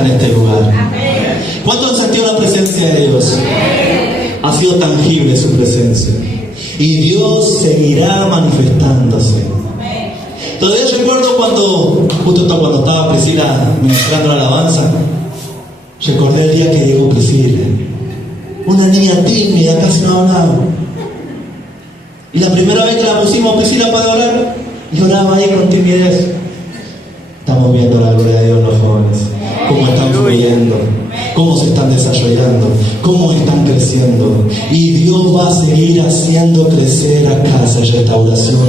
está en este lugar? ¿Cuántos han sentido la presencia de Dios? Ha sido tangible su presencia. Y Dios seguirá manifestándose. Todavía recuerdo justo cuando estaba Priscila ministrando la alabanza, recordé el día que llegó Priscila. Una niña tímida, casi no hablaba. Y la primera vez que la pusimos, Priscila, ¿puede orar? Y oraba ahí con timidez. Estamos viendo la gloria de Dios los jóvenes, cómo están fluyendo, cómo se están desarrollando, cómo están creciendo. Y Dios va a seguir haciendo crecer a Casa de Restauración.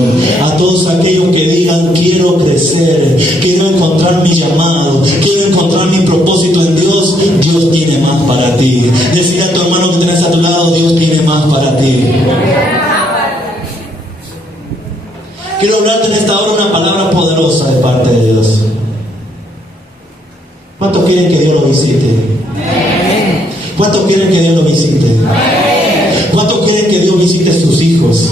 A todos aquellos que digan, quiero crecer, quiero encontrar mi llamado, quiero encontrar mi propósito en Dios, Dios tiene más para ti. Decirle a tu hermano que tenés a tu lado, Dios tiene más para ti. Quiero hablarte en esta hora una palabra poderosa de parte de Dios. ¿Cuántos quieren que Dios lo visite? ¿Cuántos quieren que Dios lo visite? ¿Cuántos quieren que Dios visite sus hijos?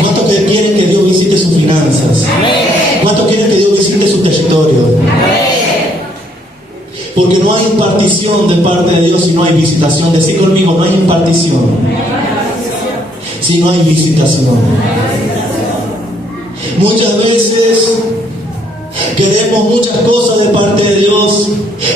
¿Cuántos quieren que Dios visite sus finanzas? ¿Cuántos quieren que Dios visite su territorio? Porque no hay impartición de parte de Dios si no hay visitación. Decid conmigo, no hay impartición si no hay visitación. Muchas veces queremos muchas cosas de parte de Dios,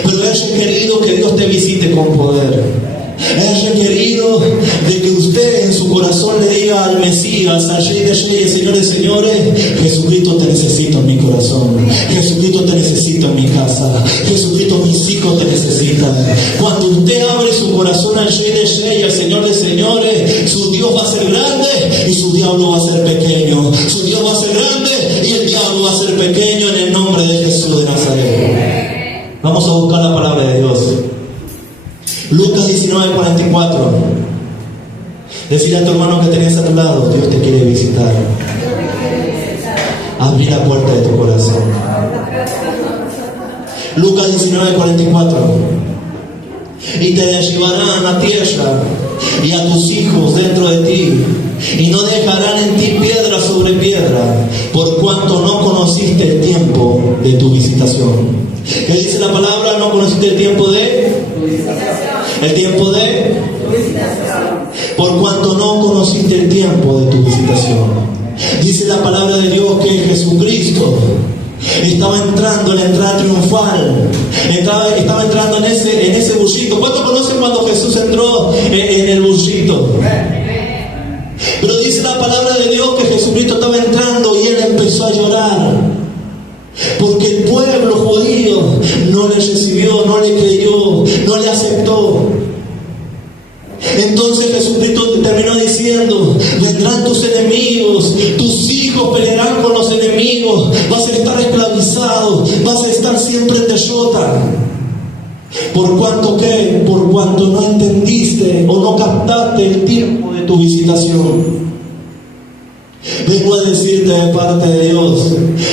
pero es requerido que Dios te visite con poder. Es requerido de que usted en su corazón le diga al Mesías, al Rey de Reyes, Señor de Señores: Jesucristo, te necesito en mi corazón. Jesucristo, te necesito en mi casa. Jesucristo, mis hijos te necesitan. Cuando usted abre su corazón al Rey de Reyes, al Señor de Señores, su Dios va a ser grande y su diablo va a ser pequeño. Su Dios va a ser grande y el diablo va a ser pequeño, en el nombre de Jesús de Nazaret. Vamos a buscar la palabra de Dios. Lucas 19:44. Decirle a tu hermano que tenés a tu lado, Dios te quiere visitar. Abrí la puerta de tu corazón. Lucas 19:44. Y te derribarán a tierra y a tus hijos dentro de ti, y no dejarán en ti piedra sobre piedra, por cuanto no conociste el tiempo de tu visitación. ¿Qué dice la palabra? No conociste el tiempo de el tiempo de por cuanto no conociste el tiempo de tu visitación. Dice la palabra de Dios que Jesucristo estaba entrando en la entrada triunfal, estaba entrando en ese burrito. ¿Cuántos conocen cuando Jesús entró en el burrito? Pero dice la palabra de Dios que Jesucristo estaba entrando y él empezó a llorar, porque el pueblo judío no le recibió, no le creyó, no le aceptó. Entonces Jesucristo terminó diciendo: vendrán tus enemigos, tus hijos pelearán con los enemigos, vas a estar esclavizado, vas a estar siempre en derrota. ¿Por cuanto qué? Por cuanto no entendiste o no captaste el tiempo de tu visitación. Vengo a decirte de parte de Dios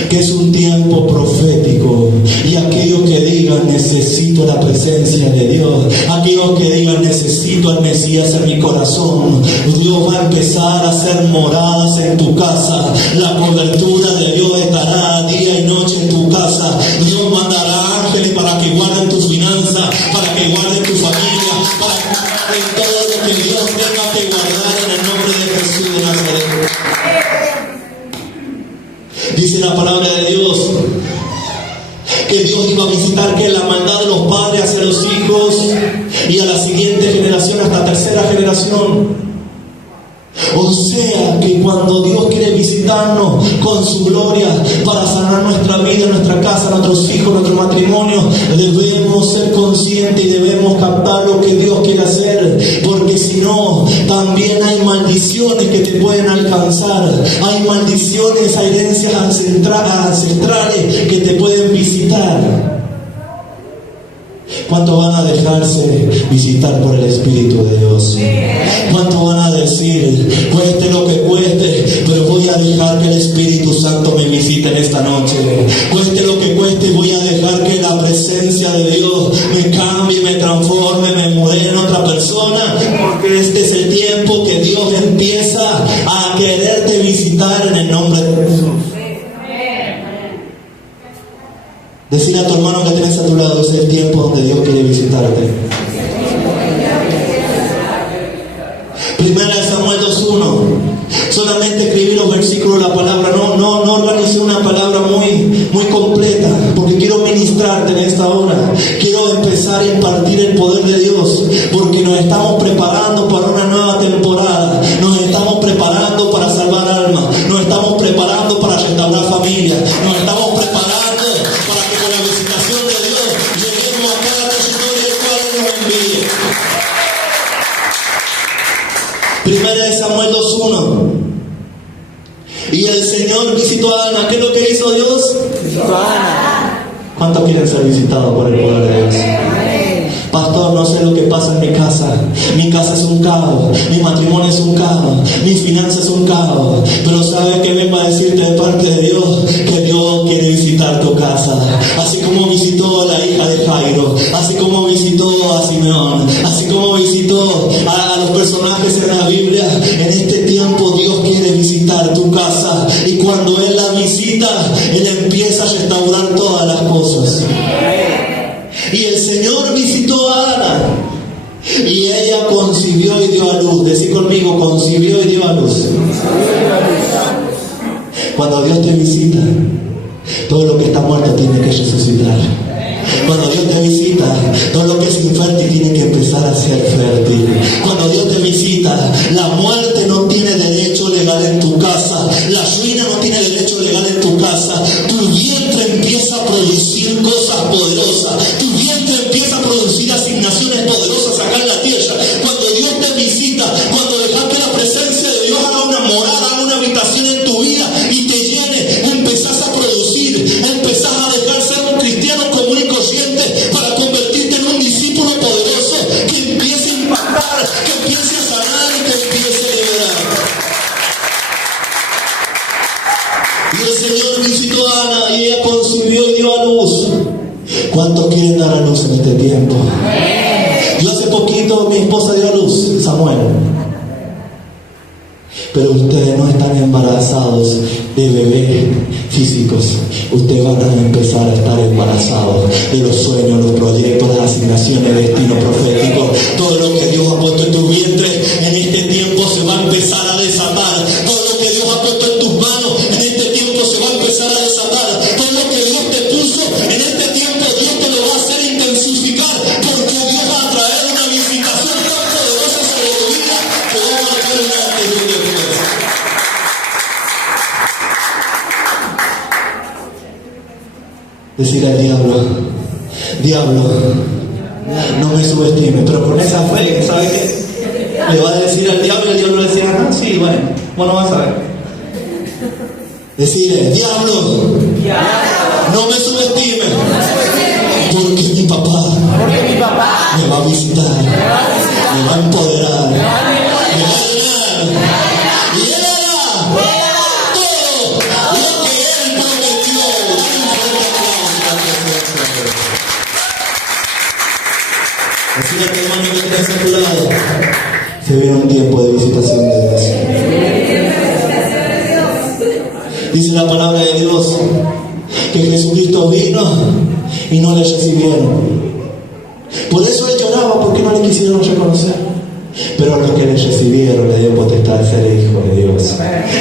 que es un tiempo profético, y aquellos que digan necesito la presencia de Dios, aquellos que digan necesito al Mesías en mi corazón, Dios va a empezar a hacer moradas en tu casa. La cobertura de Dios estará día y noche en tu casa. Dios mandará ángeles para que guarden tus finanzas, para que guarden tu familia, para que guarden todo lo que Dios tenga que guardar en el nombre de Jesús de Nazaret. Dice la palabra de Dios que Dios iba a visitar que la maldad de los padres hacia los hijos y a la siguiente generación, hasta tercera generación. O sea que cuando Dios quiere visitarnos con su gloria para sanar nuestra vida, nuestra casa, nuestros hijos, nuestro matrimonio, debemos ser conscientes y debemos captar lo que Dios quiere hacer, porque si no, también hay maldiciones que te pueden alcanzar. Hay maldiciones, hay herencias ancestrales que te pueden visitar. ¿Cuánto van a dejarse visitar por el Espíritu de Dios? ¿Cuánto van a decir, cueste lo que cueste, pero voy a dejar que el Espíritu Santo me visite en esta noche? Cueste lo que cueste, voy a dejar que la presencia de Dios me cambie, me transforme, me modele en otra persona, porque este es el tiempo que Dios empieza a quererte visitar en el nombre de Jesús. Decirle a tu hermano que tienes a tu lado: el tiempo donde Dios quiere visitarte. Primera de Samuel 2:1. Solamente escribí los versículos de la palabra. No organicé una palabra muy completa, porque quiero ministrarte en esta hora. Quiero empezar a impartir el poder de Dios, porque nos estamos preparando para una nueva temporada. Nos estamos preparando para salvar almas. Nos estamos preparando para restaurar familias. Nos estamos preparando para que con la visitación de Dios lleguemos a cada territorio del cual Él nos envíe. Primera de Samuel 2:1. Y el Señor visitó a Ana. ¿Qué es lo que hizo Dios? Visitó a Ana. ¿Cuántos quieren ser visitados por el poder de Dios? Pastor, no sé lo que pasa en mi casa. Mi casa es un caos. Mi matrimonio es un caos. Mi finanza es un caos. Pero ¿sabes qué vengo a decirte de parte de Dios? Que Dios quiere visitar tu casa. Así como visitó a la hija de Jairo. Así como visitó a Simeón. Así como visitó a los personajes en la Biblia. En este tiempo Dios quiere visitar tu casa. Y cuando Él la visita, Él empieza a restaurar todas las cosas. Y el Señor visitó a Ana. Y ella concibió y dio a luz. Decí conmigo, concibió y dio a luz. Cuando Dios te visita, todo lo que está muerto tiene que resucitar. Cuando Dios te visita, todo lo que es infértil tiene que empezar a ser fértil. Cuando Dios te visita, la muerte no tiene derecho legal en tu casa. La ruina no tiene derecho legal en tu casa. Tu vientre empieza a producir cosas poderosas. Tu vientre empieza a producir asignaciones poderosas acá en la tierra. Cuando Dios te visita, cuando dejas que la presencia de Dios haga una morada, haga una habitación en tu vida y te llene, empezás a producir, empezás a dejar ser un cristiano común y corriente para convertirte en un discípulo poderoso que empiece a impactar, que empiece a sanar y que empiece a liberar. Y el Señor visitó a Ana y ella concibió y dio a luz. ¿Cuántos quieren dar a luz en este tiempo? Yo hace poquito mi esposa dio a luz, Samuel. Pero ustedes no están embarazados de bebés físicos. Ustedes van a empezar a estar embarazados de los sueños, los proyectos, las asignaciones, destino profético. Todo lo que Dios ha puesto en tu vientre en este tiempo se va a empezar a desatar. Todo lo que Dios ha puesto en tus manos en este tiempo se va a empezar a desatar. Todo lo que Dios te puso en este tiempo, Dios te lo va a hacer intensificar, porque Dios va a traer una visitación tan poderosa sobre tu vida que va a marcar un antes y un después. Decir al diablo, no me subestime, pero con esa fe, ¿sabe qué? Le va a decir al diablo, y el diablo le decía, sí, bueno vas a ver. Decirle, diablo, no me subestime, porque mi papá me va a visitar, me va a empoderar, me va a llenar, y Él hará todo lo que Él prometió. Decirle a tu hermano que está a tu lado, se viene un tiempo de visitación de Dios. Dice la palabra de Dios que Jesucristo vino y no le recibieron. Por eso Él lloraba, porque no le quisieron reconocer. Pero a los que le recibieron le dio potestad de ser hijo de Dios.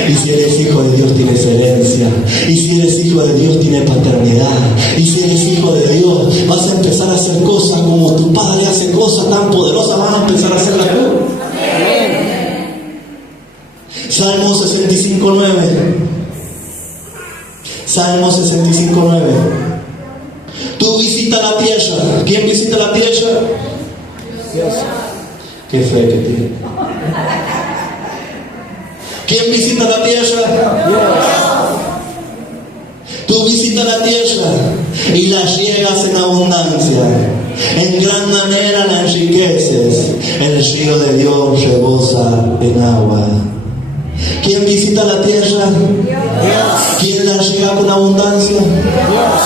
Y si eres hijo de Dios tienes herencia. Y si eres hijo de Dios tienes paternidad. Y si eres hijo de Dios vas a empezar a hacer cosas como tu Padre hace cosas tan poderosas. Vas a empezar a hacerlas tú. Salmo 65:9. Salmo 65:9. Tú visitas la tierra. ¿Quién visita la tierra? Dios. Qué fe que tiene. ¿Quién visita la tierra? Dios. Tú visitas la tierra y la riegas en abundancia. En gran manera la enriqueces. El río de Dios rebosa en agua. ¿Quién visita la tierra? Dios. ¿Quién la riega con abundancia? Dios.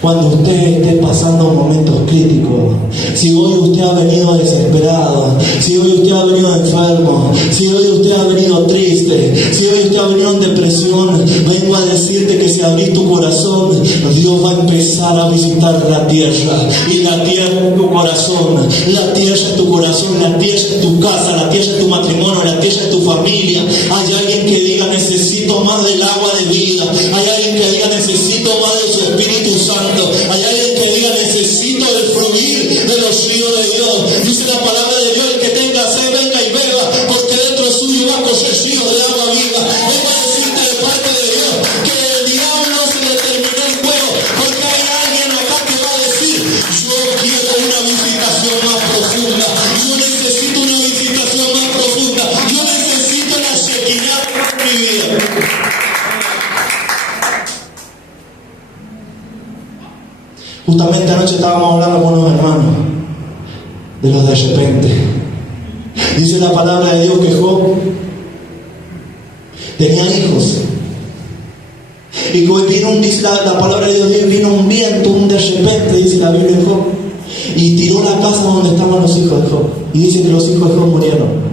Cuando usted esté pasando momentos críticos, si hoy usted ha venido desesperado, si hoy usted ha venido enfermo, si hoy usted ha venido triste, si hoy usted ha venido en depresión, vengo a decirte que si abrís tu corazón, Dios va a empezar a visitar la tierra. Y la tierra es tu corazón, la tierra es tu corazón, la tierra es tu casa, la tierra es tu matrimonio, la tierra es tu familia. Hay alguien que diga necesito más del agua de vida, hay alguien que diga necesito más de su Espíritu Santo. Hay alguien que diga necesito el fluir de los ríos de Dios. Dice la palabra de Dios: el que tenga sed venga y beba, porque dentro suyo va a correr ríos de agua viva. Vengo a decirte de parte de Dios que el diablo no se le terminó el juego, porque hay alguien acá que va a decir: yo quiero una visitación más profunda, yo necesito una visitación más profunda, yo necesito la Shekinah en mi vida. Justamente anoche estábamos hablando con unos hermanos de los de repente. Dice la palabra de Dios que Job tenía hijos. Y vino dice la palabra de Dios, vino un viento, un de repente, dice la Biblia de Job, y tiró la casa donde estaban los hijos de Job. Y dice que los hijos de Job murieron.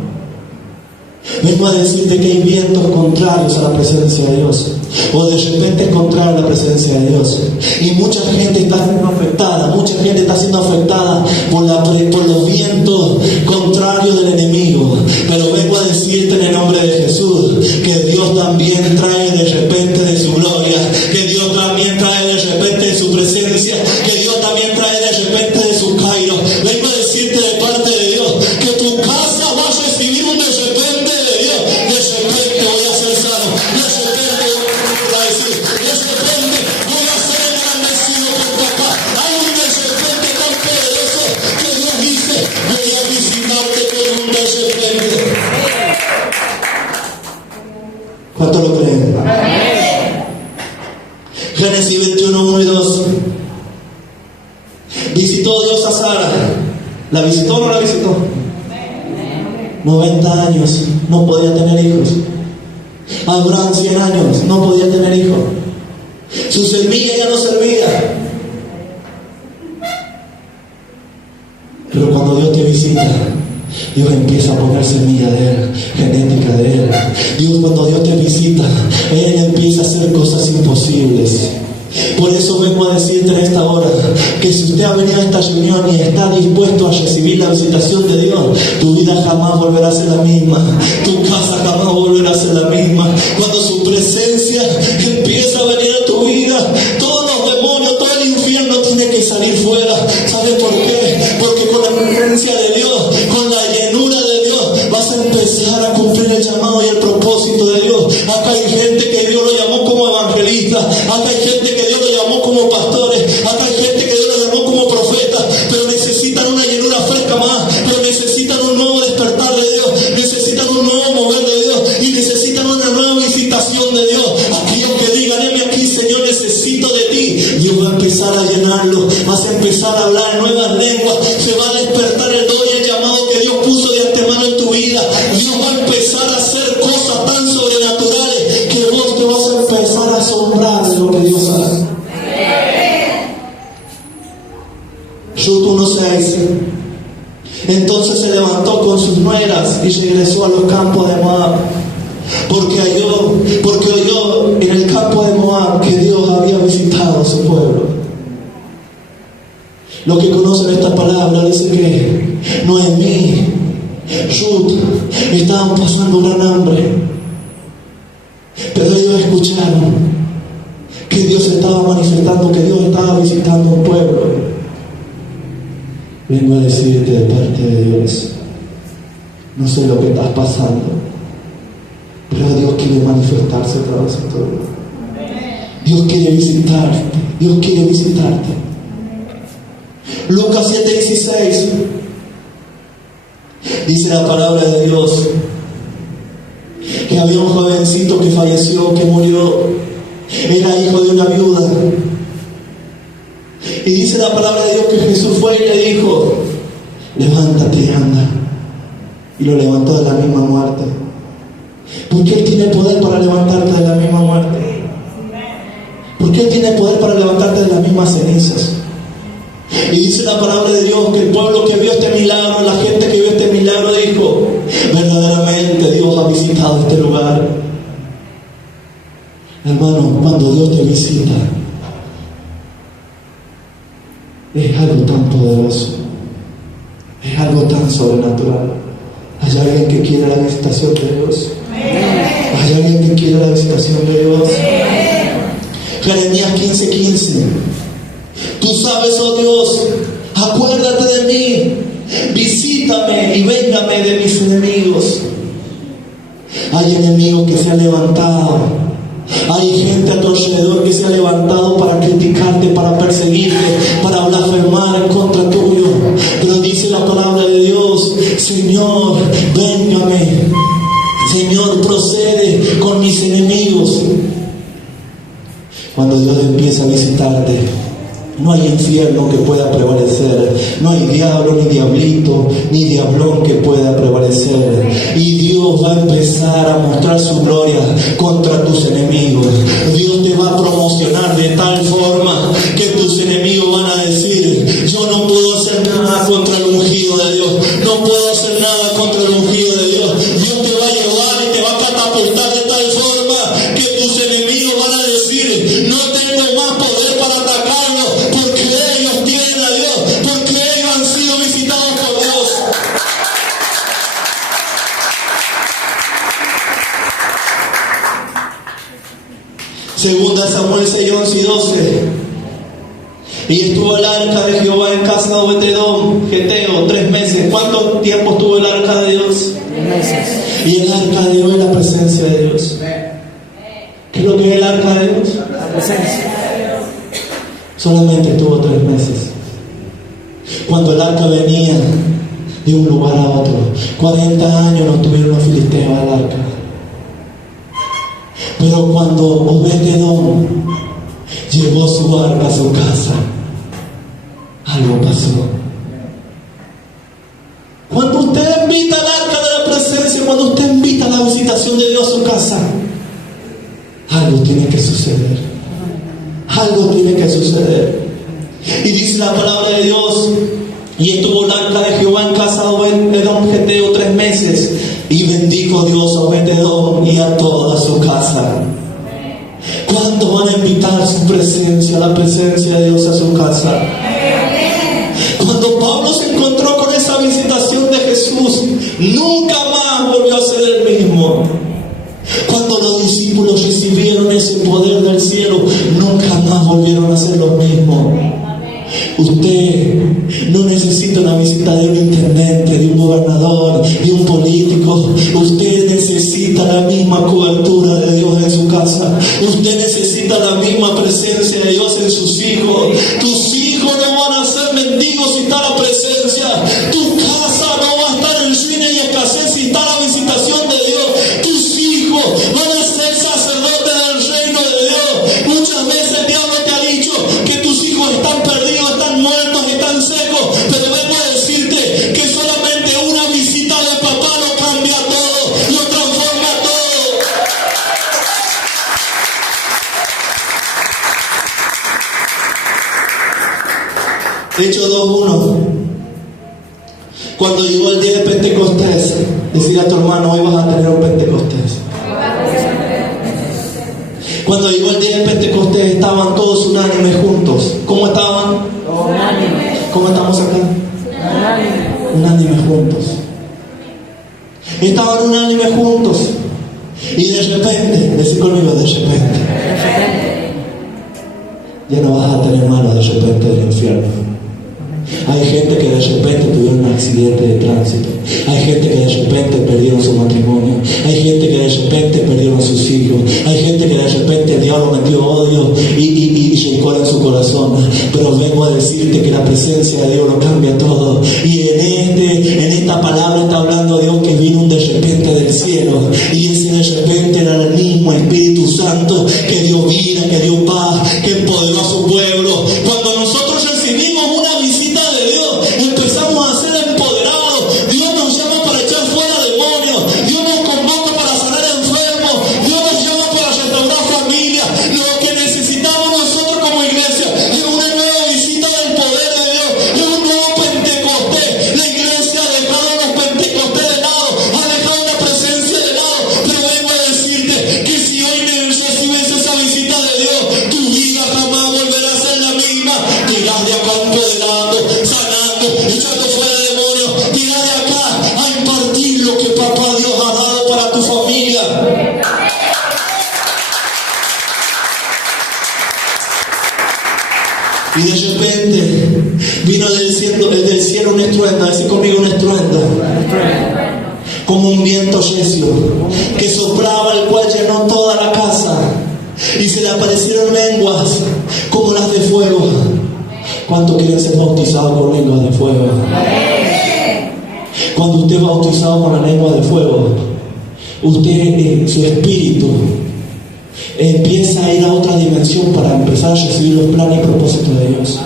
Vengo a decirte que hay vientos contrarios a la presencia de Dios, o de repente es contrario a la presencia de Dios, y mucha gente está siendo afectada por los vientos contrarios del enemigo. Pero vengo a decirte en el nombre de Jesús que Dios también trae de repente de su gloria, que Dios también trae de repente de su presencia, que Dios también trae de repente de su Cairo. Vengo a decirte de parte de Dios que tu casa va a recibir un de repente de Dios. De repente voy a ser sano, de repente voy a decir, de repente voy a ser engrandecido por tu acá. Hay un de repente tan poderoso que Dios dice: voy a visitarte con un de repente. ¿Cuánto lo creen? Génesis 21, 1 y 2. Visitó Dios a Sara. ¿La visitó o no la visitó? 90 años, no podía tener hijos. Abraham 100 años, no podía tener hijos. Su semilla ya no servía. Pero cuando Dios te visita, Dios empieza a poner semilla de Él, genética de Él. Dios, cuando Dios te visita, Él empieza a hacer cosas imposibles. Por eso vengo a decirte en esta hora que si usted ha venido a esta reunión y está dispuesto a recibir la visitación de Dios, tu vida jamás volverá a ser la misma, tu casa jamás volverá a ser la misma. Cuando su presencia empieza a venir a tu vida, todos los demonios, todo el infierno tiene que salir fuera. ¿Sabes por qué? Porque con la presencia de Dios, con la llenura de Dios, vas a empezar a cumplir el llamado y el propósito de Dios. Acá hay gente que Dios lo llamó como evangelista, acá hay gente que Dios lo llamó como pastores, acá hay gente que Dios lo llamó como profeta, pero necesitan una llenura fresca más, pero necesitan un nuevo despertar de Dios, necesitan un nuevo mover de Dios y necesitan una nueva visitación de Dios. Aquellos que digan: heme aquí, Señor, necesito de ti, Dios va a empezar a llenarlo, vas a empezar a hablar en nuevas lenguas, se va a despertar el don y el llamado que Dios puso de antemano en tu vida. Dios va a empezar a hacer cosas tan sobrenaturales que vos te vas a empezar a asombrar de lo que Dios hace. Ruth 1:6. Entonces se levantó con sus nueras y regresó a los campos de Moab, porque oyó en el campo de Moab que Dios había visitado a su pueblo. Los que conocen esta palabra dicen que Noemí, Ruth estaban pasando gran hambre, pero ellos escucharon que Dios estaba manifestando, que Dios estaba visitando un pueblo. Vengo a decirte de parte de Dios, no sé lo que estás pasando, pero Dios quiere manifestarse otra vez en tu vida. Dios quiere visitarte, Dios quiere visitarte. Lucas 7:16 dice la palabra de Dios que había un jovencito que falleció, que murió, era hijo de una viuda. Y dice la palabra de Dios que Jesús fue y le dijo: levántate y anda. Y lo levantó de la misma muerte. Porque Él tiene poder para levantarte de la misma muerte. Porque Él tiene poder para levantarte de las mismas cenizas. Y dice la palabra de Dios que el pueblo que vio este milagro, la gente que vio este milagro dijo: verdaderamente Dios ha visitado este lugar. Hermano, cuando Dios te visita, es algo tan poderoso, es algo tan sobrenatural. ¿Hay alguien que quiere la visitación de Dios? ¿Hay alguien que quiere la visitación de Dios? Jeremías 15:15. Tú sabes, oh Dios, acuérdate de mí, visítame y véngame de mis enemigos. Hay enemigos que se han levantado, hay gente a tu alrededor que se ha levantado para criticarte, para perseguirte, para blasfemar en contra tuyo. Pero dice la palabra de Dios: Señor, véngame. Señor, procede con mis enemigos. Cuando Dios empieza a visitarte, no hay infierno que pueda prevalecer. No hay diablo, ni diablito, ni diablón que pueda prevalecer. Y Dios va a empezar a mostrar su gloria contra tus enemigos. Dios te va a promocionar de tal forma que tus enemigos van a decir: yo no puedo hacer nada contra el ungido de Dios. No puedo hacer nada contra el ungido de Dios. Dios te va a llevar y te va a catapultar de tal forma que tus enemigos van a decir: no tengo más poder para atacarlo, porque ellos tienen a Dios, porque ellos han sido visitados por Dios. Segunda Samuel 6, 11 y 12. Y estuvo el arca de Jehová en casa de Obed-edom, Geteo, 3 meses. ¿Cuánto tiempo estuvo el arca de Dios? 3 meses. Y el arca de Dios es la presencia de Dios. ¿Qué es lo que es el arca de Dios? La presencia. Solamente estuvo 3 meses. Cuando el arca venía de un lugar a otro, 40 años no tuvieron los filisteos al arca. Pero cuando Obed-edom llevó su arca a su casa, algo pasó. Cuando usted invita al arca de la presencia, cuando usted invita a la visitación de Dios a su casa, algo tiene que suceder. Algo tiene que suceder. Y dice la palabra de Dios: y estuvo el arca de Jehová en casa de Obed-edom Geteo 3 meses. Y bendijo Dios a Obed-edom y a toda su casa. ¿Cuándo van a invitar su presencia, la presencia de Dios a su casa? Cuando Pablo se encontró con esa visitación de Jesús, nunca más volvió a ser el mismo. Cuando los discípulos recibieron ese poder del cielo, nunca más volvieron a ser los mismos. Usted no necesita una visita de un intendente, de un gobernador, de un político. Usted necesita la misma cobertura de Dios en su casa. Usted necesita la misma presencia de Dios en sus hijos. Tus hijos no van a ser mendigos si está la presencia. Tu casa no va a estar en ruina y escasez si está la visitación de Dios. Tus hijos van a ser sacerdotes del reino de Dios. Muchas veces el diablo te ha dicho que tus hijos están perdidos, están muertos, están secos, pero vengo a decirte que solamente una visita de papá lo cambia todo, lo transforma todo. Hechos 2:1. Cuando llegó el día de Pentecostés, decir a tu hermano: hoy vas a tener un Pentecostés. Cuando llegó el día de Pentecostés, estaban todos unánimes juntos. ¿Cómo estaban? Unánime. ¿Cómo estamos acá? Unánime. Unánimes juntos. Estaban unánimes juntos. Y de repente, decir conmigo, de repente, ya no vas a tener mano de repente del infierno. Hay gente que de repente tuvieron un accidente de tránsito. Hay gente que de repente perdieron su matrimonio. Hay gente que de repente perdieron sus hijos. Hay gente que de repente el diablo metió odio y rencor en su corazón. Pero vengo a decirte que la presencia de Dios lo cambia todo. Y en esta palabra está hablando Dios que vino un de repente del cielo. Y ese de repente era el mismo Espíritu Santo que dio vida, que dio paz, que empoderó a su pueblo. Cuando nosotros recibimos una visita de Dios, empezamos a ser empoderados. Dios nos llama para echar fuera demonios. Dios nos convoca para sanar enfermos. Dios nos llama para restaurar familias. Lo que necesitamos del cielo un estruendo. Decir conmigo un estruendo. Como un viento recio que soplaba, el cual llenó toda la casa. Y se le aparecieron lenguas como las de fuego. ¿Cuántos quieren ser bautizados con lenguas de fuego? Cuando usted es bautizado con la lengua de fuego, usted, su espíritu, empieza a ir a otra dimensión para empezar a recibir los planes y propósitos de Dios.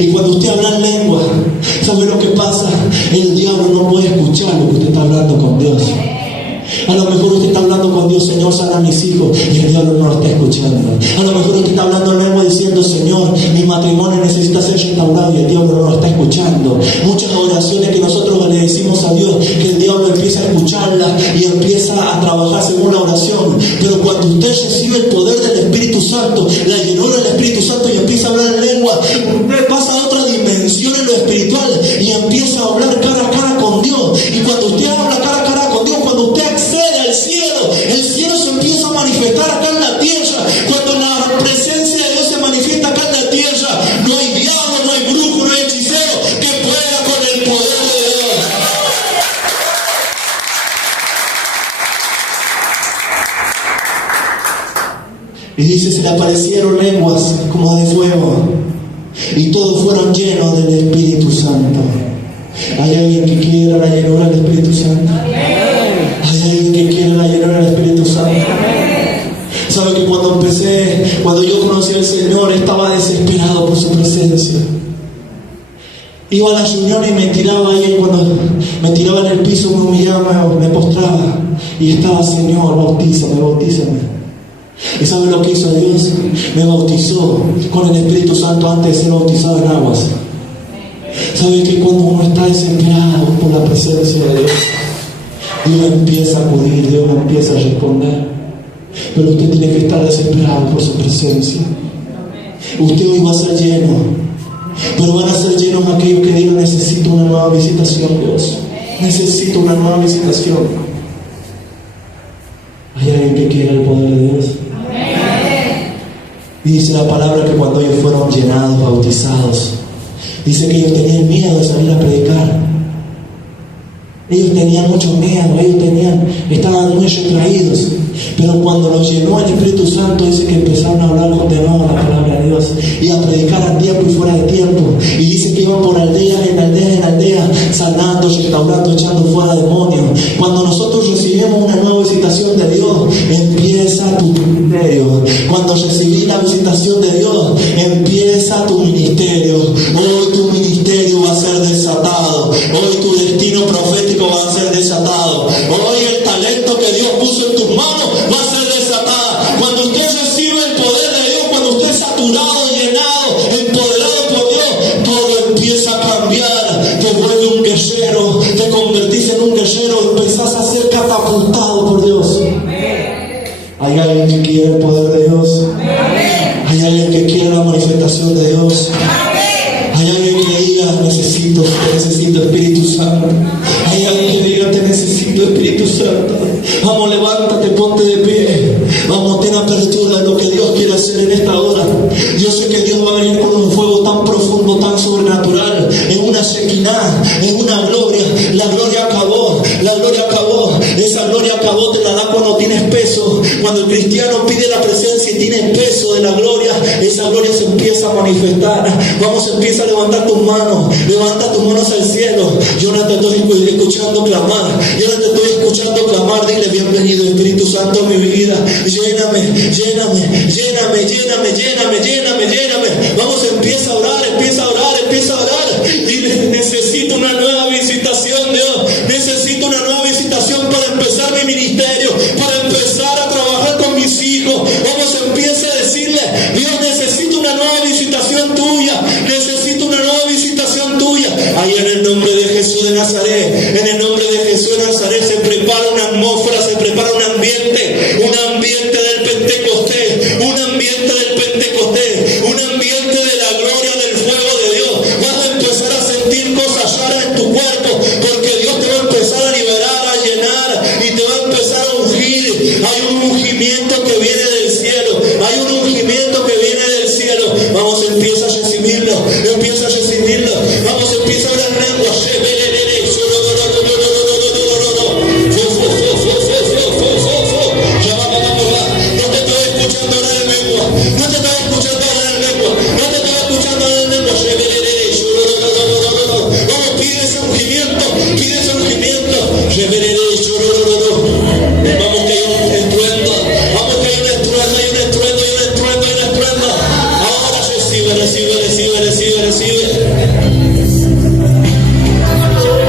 Y cuando usted habla en lengua, ¿sabe lo que pasa? El diablo no puede escuchar lo que usted está hablando con Dios. A lo mejor usted está hablando con Dios: Señor, sana a mis hijos, y el diablo no lo está escuchando. A lo mejor usted está hablando en lengua diciendo: Señor, mi matrimonio necesita ser restaurado, y el diablo no lo está escuchando. Muchas oraciones que nosotros le decimos a Dios, que el diablo empieza a escucharlas y empieza a trabajar según la oración. Pero cuando usted recibe el poder del Espíritu Santo, la llenura del Espíritu Santo, y empieza a hablar en lengua, usted pasa a otra dimensión en lo espiritual y empieza a hablar cara a cara con Dios. Y cuando usted habla cara a cara con Dios, cuando usted accede al cielo, el cielo se empieza a manifestar acá en la tierra. Cuando la presencia de Dios se manifiesta acá en la tierra, no hay diablo, no hay brujo, no hay hechicero que pueda con el poder de Dios. Y dice: se le aparecieron lenguas como de fuego, y todos fueron llenos del Espíritu Santo. ¿Hay alguien que quiera la llenura del Espíritu Santo? ¿Hay alguien que quiere la llenura del Espíritu Santo? ¿Sabe que cuando yo conocí al Señor, estaba desesperado por su presencia? Iba a la reunión y me tiraba ahí, cuando me tiraba en el piso, me humillaba, me postraba y estaba: Señor, bautízame, bautízame. ¿Y sabe lo que hizo Dios? Me bautizó con el Espíritu Santo antes de ser bautizado en aguas. ¿Sabe que cuando uno está desesperado por la presencia de Dios, Dios empieza a acudir, Dios empieza a responder? Pero usted tiene que estar desesperado por su presencia. Usted hoy va a ser lleno, pero van a ser llenos aquellos que digan: necesito una nueva visitación, Dios. Necesito una nueva visitación. ¿Hay alguien que quiera el poder de Dios? Dice la palabra que cuando ellos fueron llenados, bautizados, dice que ellos tenían miedo de salir a predicar. Ellos tenían mucho miedo, estaban muy retraídos. Pero cuando los llenó el Espíritu Santo, dice que empezaron a hablar de nuevo la palabra de Dios y a predicar a tiempo y fuera de tiempo. Y dice que iban por aldeas en aldeas en aldeas, sanando, restaurando, echando fuera demonios. Cuando nosotros recibimos una nueva visitación de Dios, empieza tu ministerio. Cuando recibí la visitación de Dios, empieza tu ministerio. Hoy tu ministerio va a ser desatado. Hoy tu destino profético va a ser desatado. Hoy el talento que Dios puso en tus manos va a ser desatada. Cuando usted recibe el poder de Dios, cuando usted es saturado, llenado, empoderado por Dios, todo empieza a cambiar. Te vuelve un guerrero, te convertís en un guerrero, empezás a ser catapultado por Dios. ¿Hay alguien que quiere el poder de Dios? ¿Hay alguien que quiere la manifestación de Dios? ¿Hay alguien que diga: necesito Espíritu Santo? ¿Hay alguien que diga: te necesito, Espíritu Santo? Vamos, levántate, ponte de pie. Vamos, ten apertura de lo que Dios quiere hacer en esta hora. Yo sé que Dios va a venir con un fuego tan profundo, tan sobrenatural, en una Shekinah, en una gloria. La gloria acabó, la gloria acabó. Esa gloria acabó, te la da cuando tienes peso. Cuando el cristiano pide la presencia y tiene peso de la gloria, esa gloria se empieza a manifestar. Vamos, empieza a levantar tus manos, levanta tus manos al cielo. Yo no te estoy escuchando clamar, yo no te estoy escuchando clamar. Dile: bienvenido Espíritu Santo a mi vida, lléname, lléname, lléname, lléname, lléname, lléname, lléname. Vamos, empieza a orar, empieza a orar, empieza a orar. Dile: necesito una nueva visitación, Dios. Necesito una nueva visitación para empezar mi ministerio, para empezar a trabajar con mis hijos. Vamos, empieza a decirle: Dios, necesito una nueva visitación tuya, necesito una nueva visitación tuya. Ahí en el nombre de Jesús de Nazaret, en el nombre de Jesús de Nazaret, se prepara una atmósfera, se prepara un ambiente del Pentecostés, un ambiente del Pentecostés, un ambiente de la gloria del fuego de Dios. Vas a empezar a sentir cosas raras en tu cuerpo, porque Dios te va a empezar a liberar, a llenar, y te va a empezar a ungir. Hay un ungimiento que viene del cielo, hay un ungimiento que viene del cielo. Vamos, empieza a recibirlo, empieza a recibirlo.